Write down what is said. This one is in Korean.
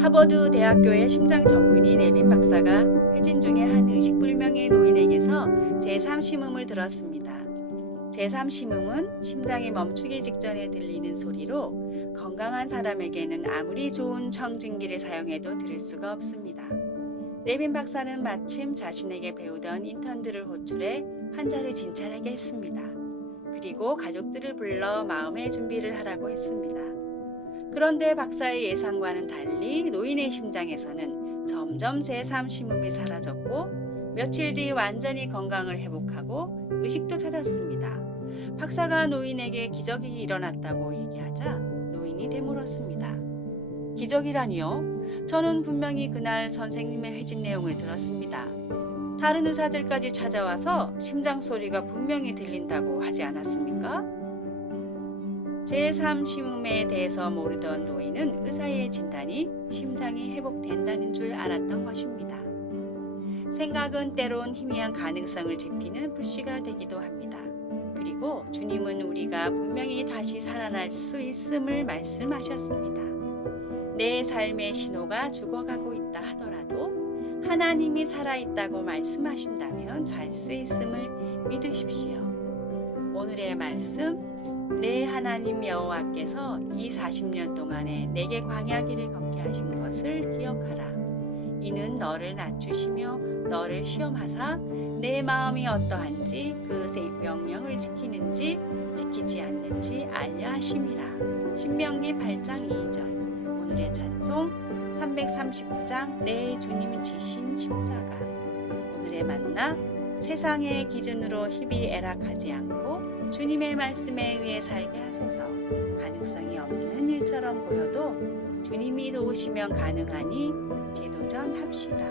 하버드 대학교의 심장 전문의 레빈 박사가 회진 중에 한 의식불명의 노인에게서 제3심음을 들었습니다. 제3심음은 심장이 멈추기 직전에 들리는 소리로 건강한 사람에게는 아무리 좋은 청진기를 사용해도 들을 수가 없습니다. 레빈 박사는 마침 자신에게 배우던 인턴들을 호출해 환자를 진찰하게 했습니다. 그리고 가족들을 불러 마음의 준비를 하라고 했습니다. 그런데 박사의 예상과는 달리 노인의 심장에서는 점점 제3 심음이 사라졌고 며칠 뒤 완전히 건강을 회복하고 의식도 찾았습니다. 박사가 노인에게 기적이 일어났다고 얘기하자 노인이 되물었습니다. 기적이라니요? 저는 분명히 그날 선생님의 회진 내용을 들었습니다. 다른 의사들까지 찾아와서 심장 소리가 분명히 들린다고 하지 않았습니까? 제3심음에 대해서 모르던 노인은 의사의 진단이 심장이 회복된다는 줄 알았던 것입니다. 생각은 때론 희미한 가능성을 지피는 불씨가 되기도 합니다. 그리고 주님은 우리가 분명히 다시 살아날 수 있음을 말씀하셨습니다. 내 삶의 신호가 죽어가고 있다 하더라도 하나님이 살아있다고 말씀하신다면 살수 있음을 믿으십시오. 오늘의 말씀 내 하나님 여호와께서 이 40년 동안에 내게 광야길을 걷게 하신 것을 기억하라. 이는 너를 낮추시며 너를 시험하사 내 마음이 어떠한지 그 명령을 지키는지 지키지 않는지 알려 하심이라. 신명기 8장 2절. 오늘의 찬송 339장 내 주님이 지신 십자가. 오늘의 만나 세상의 기준으로 희비 애락하지 않고 주님의 말씀에 의해 살게 하소서. 가능성이 없는 일처럼 보여도 주님이 도우시면 가능하니 재도전합시다.